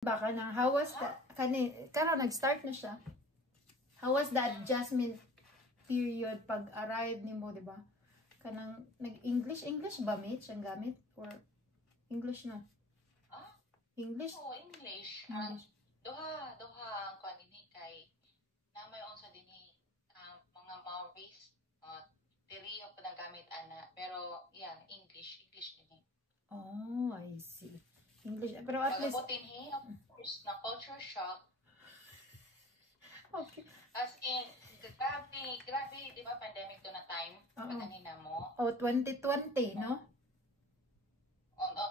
Baka na, how was the, karon nag-start na siya. How was the adjustment period pag arrive nimo, di ba? Kanang nag-English ba, Mitch, ang gamit? Or English na? English? Oo, English. Duha ang kanini kay na may unsa dinhi mga Maoris, diri ang panagamit ana, pero yan English dinhi. Oh, I see. English, pero at least dinhi, of course, na culture shock. Okay. As in, grabe, di ba, pandemic to na time, kanina mo. Oh, 2020, no?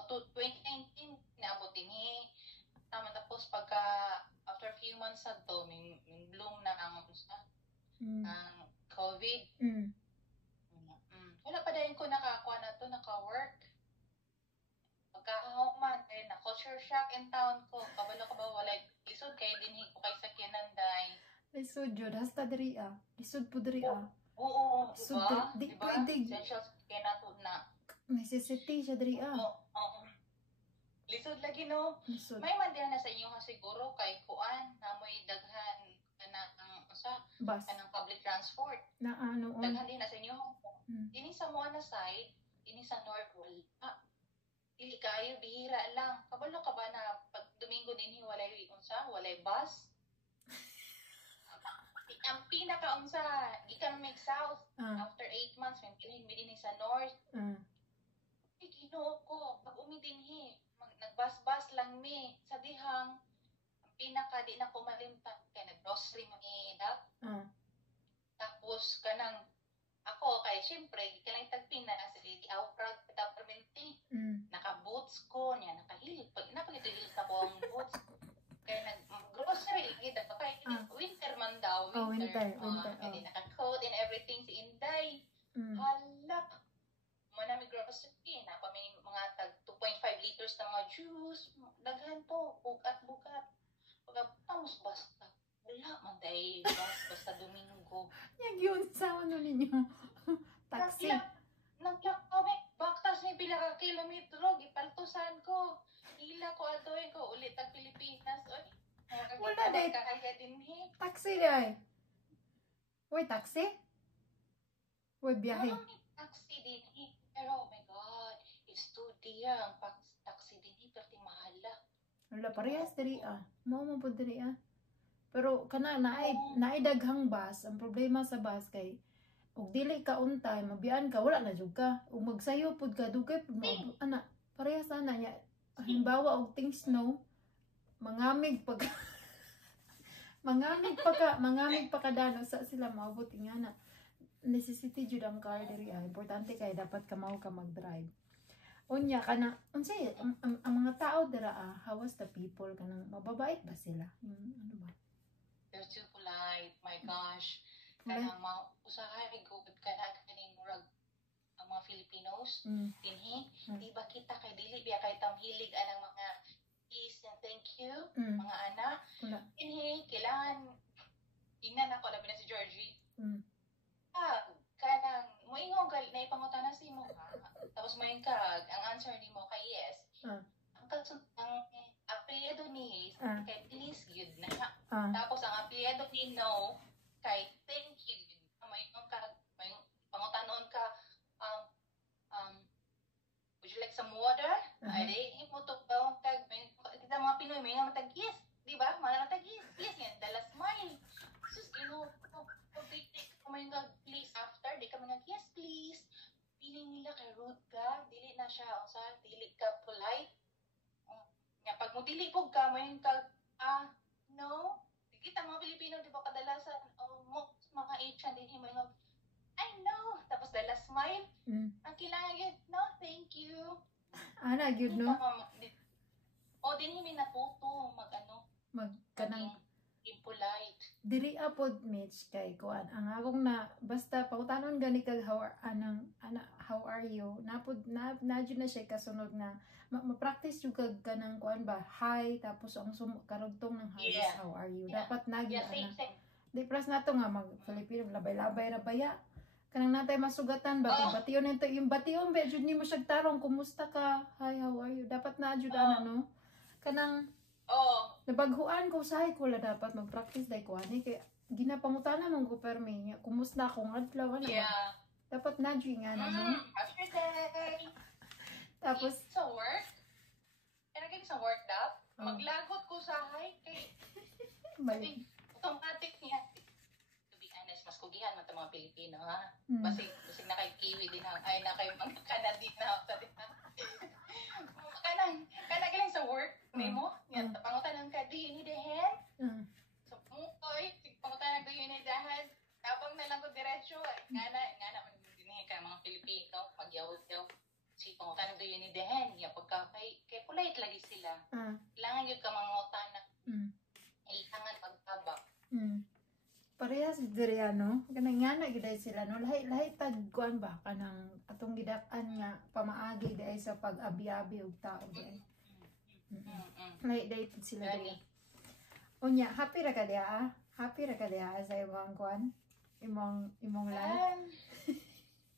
To 2019, naabot dinhi. Tapos pagka, after a few months sa to, may bloom na ang COVID. Wala pa dahil ko nakakuha na to, naka-work. Pagka-human, na culture shock in town ko. Kabalo ka ba, wala lisod kay dinhi ko kay sakyanan day. Lisod yun, hasta diri lisod po diri Oo, diba? Di pwede. Essential kaya na to na. Necessity siya diri Oo. Lisod lagi, no? Lisod. May man din na sa inyo siguro kay kuan na mo'y daghan kanang bus, kanang public transport. Na ano? Daghan din na sa inyo. Dini sa mo na side, dini sa north wala. Dili kayo bihira lang. Kabalo ka ba na pag Domingo dinhi walay bus? Ang pinaka-unsa, Economic South, after 8 months, when dinhi sa north. Ginoo ko, pag umidinhi, nagbas-bas lang mi sa dihang ang pinaka di na ko malimtan kay nag-grocery mangiida. Tapos kanang ako kay syempre kanang tagpina sa di proud kita permanente. Naka-boots ko niya, naka-heel. Pag napagito-heel sa ko ang boots. Kaya nag-grocery gid pa kay winter man daw, winter. Kaya naka-coat and everything si Inday. Hala. Muna may grocery, na pa may mga tag 2.5 liters na mga juice, daghan po, bugat. Pagkatapos basta, wala man day, basta Domingo. Yang yun sa ano ninyo? Taxi. Nagplak kami, baktas ni pila ka kilometro, gipaltusan ko. Hila ko atoy ko, ulit ang Pilipinas. Wala day. Kakaya din Taxi day. Uy, taxi? Uy, biyahe. Taxi din pero oh my God, it's too dear. Ang taxi din perti mahal la. Wala, parehas diri Mao mo po diri Pero kana naay daghang bus. Ang problema sa bus kay ug dili ka on time, mabiyan ka, wala na jud ka. Ug magsayo pud ka, dugay pud mo ana. Parehas ana nya. Halimbawa og ting snow, mangamig pag mangamig pa ka dano sa sila maabot ingana. Necessity jud ang car diri importante kay dapat ka mao ka mag-drive. Unya kana unsay ang mga tao dira how was the people kanang mababait ba sila? Ano ba? They're too polite, my gosh. Kanang usahay good kaning murag ang mga Filipinos dinhi di ba kita kay dili biya kay tamhilig anang mga please and thank you mga ana dinhi kailangan ingnan ako labi na si Georgie. Kanang moingon na ipangutana si mo tapos main ka ang answer ni mo kay yes. Ang apelyido ni kay please yun na. Tapos ang apelyido ni no kay thank you yun. Moingon ka pangutanon ka would you like some water? Ay mo to ba tag kita mga Pinoy may nga tag yes, di ba? Mga tag yes yan dala smile. Sus Ginoo ko kumain ka please after di ka mga yes please feeling nila kay rude ka dili na siya dili ka polite nga pag mo dili pug ka mayon ka no di kita mga Pilipino di ba kadalasan mga Asian din mo yung I know tapos dala smile ang kailangan yun no thank you ana good no din himin natuto kanang impolite. Diri apod Mitch kay kuan ang akong na basta pautanon gani kag how are you napod na siya kasunod na ma-practice jud kag kanang kuan ba hi tapos ang karugtong ng hi is how are you dapat nagi di pras nato nga mag Filipino labay-labay ra baya kanang natay masugatan ba bation nito yung bation ba jud nimo siya tarong kumusta ka hi how are you dapat na jud no kanang Oh, Nabaghuan ko usahay ko la dapat mag-practice dai ko ani kay ginapangutana man ko permi nya kumusta akong adlaw ano ba? yeah. Dapat na nga na no. How's your day? Tapos Sa work? Kaya naging sa work daw? Oh. Maglagot ko sa hay kay may automatic niya. To be honest, mas kugihan man mga Pilipino, ha? mm, Basig na kay Kiwi din ha. Ay na kayo mga Canadian na sa din ha. Kanang galing sa work, may mo. Yan, pangutan ka, do you need a hand? mm, So, mukoy, pangutan do you need a hand? Tapang na lang ko diretsyo. Ngana, magdinihin ka mga Pilipino, magyaw-yaw. Si pangutan do you need a hand? Yan, pagka kay polite lagi sila. Kailangan yun ka mga utana. mm, Kailangan pagtabak. mm. Parehas diri ano, kanang ngana giday sila no, lahi tagkuan ba kanang atong gidak-an nga pamaagi day sa pag-abi-abi og tao day. Lahi day pud sila Gani. diri. Unya, happy ra ka diha? Happy ra ka diha sa imong kuan? Imong life?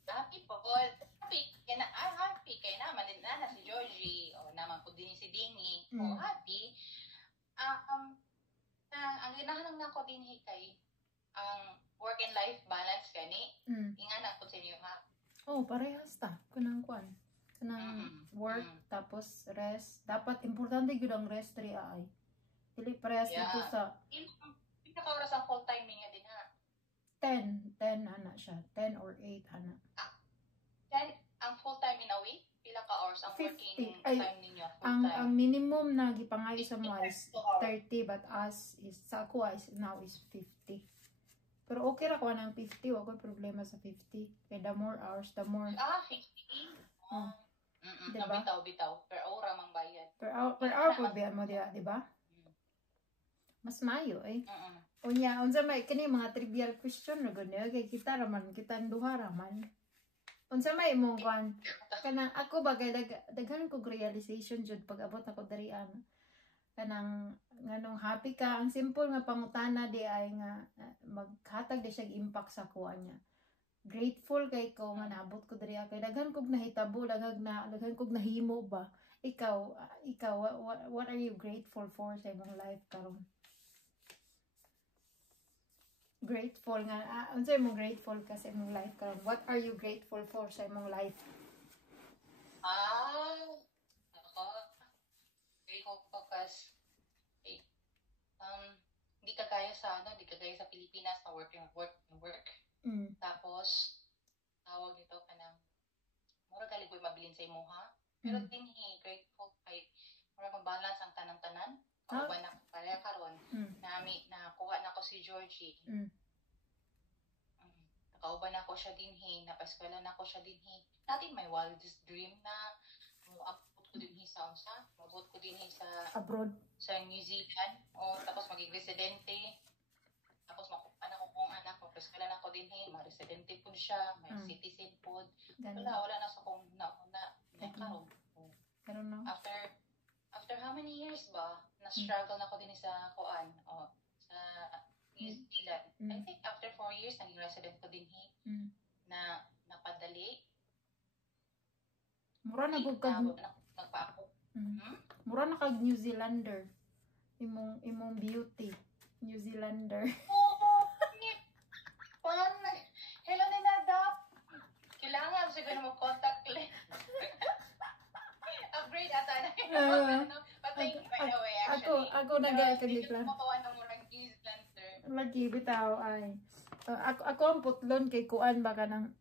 Happy po. Happy kay naman din na si Georgie o naman po din si Dingy. O happy. Ang ginahanang nako din kay ang work and life balance gani. Ingana po sa inyo ha. Oh, parehas ta kanang kuan. Kanang work tapos rest. Dapat importante gyud ang rest diri ay. Dili parehas dito sa Pinaka oras ang full time niya din ha. 10 ana siya. 10 or 8 ana. Then ang full time in a week, pila ka hours ang 50. working Ay, time ninyo full ang time? minimum na gipangayo sa mo is 30 but us is sa ako is now is 50. Pero okay ra ko ng 50, wag ko problema sa 50. Kaya the more hours, the more 50. Oh. Diba? Bitaw. Per hour mang bayad. per hour po biya mo diya, di ba? Mas mayo eh. Unya, unsa may kini mga trivial question na gud kay kita raman kita duha raman. Unsa may imong kwan? Kanang ako bagay daghan kog realization jud pag abot ako diri kanang nganong happy ka ang simple nga pangutana di ay nga maghatag di siya impact sa kuha niya. Grateful kay ko nga naabot ko diri kay daghan kog nahitabo daghan kog nahimo ba. Ikaw what are you grateful for sa imong life karon? Grateful nga unsa imong grateful ka sa imong life karon? What are you grateful for sa imong life? Ako very focus. Hindi ka kaya sa Pilipinas na work. Tapos tawag dito ka ng mura kaligoy mabilin sa imo ha. Pero dinhi grateful kay mura mabalance ang tanan-tanan. Kauban na kaya karon nami na kuha na ko si Georgie. Nakauban ako siya dinhi, napaskwela na ko siya dinhi. Natin my wildest dream na muabot ko dinhi sa unsa, mabot ko dinhi sa Abroad. Sa New Zealand. O tapos maging residente. Tapos makupan ako kung anak ko. Paskwela na ko dinhi, ma-residente po siya, may citizen po. Wala na sa kong nauna. Karon. Karon no. After how many years ba na-struggle na ko din sa kuan sa New Zealand. I think after 4 years naging resident ko din na napadali. Mura na gud kag nagpaako. Mura na kag New Zealander. Imong beauty. New Zealander. Hello Ninadap. Kailangan siguro mo contact lens. Upgrade ata na. But thank you by the way actually. Ako nag-kagli plan. Ako kawan ng murang New Zealander. Lagi bitaw ay. Ako ang putlon kay kuan ba kanang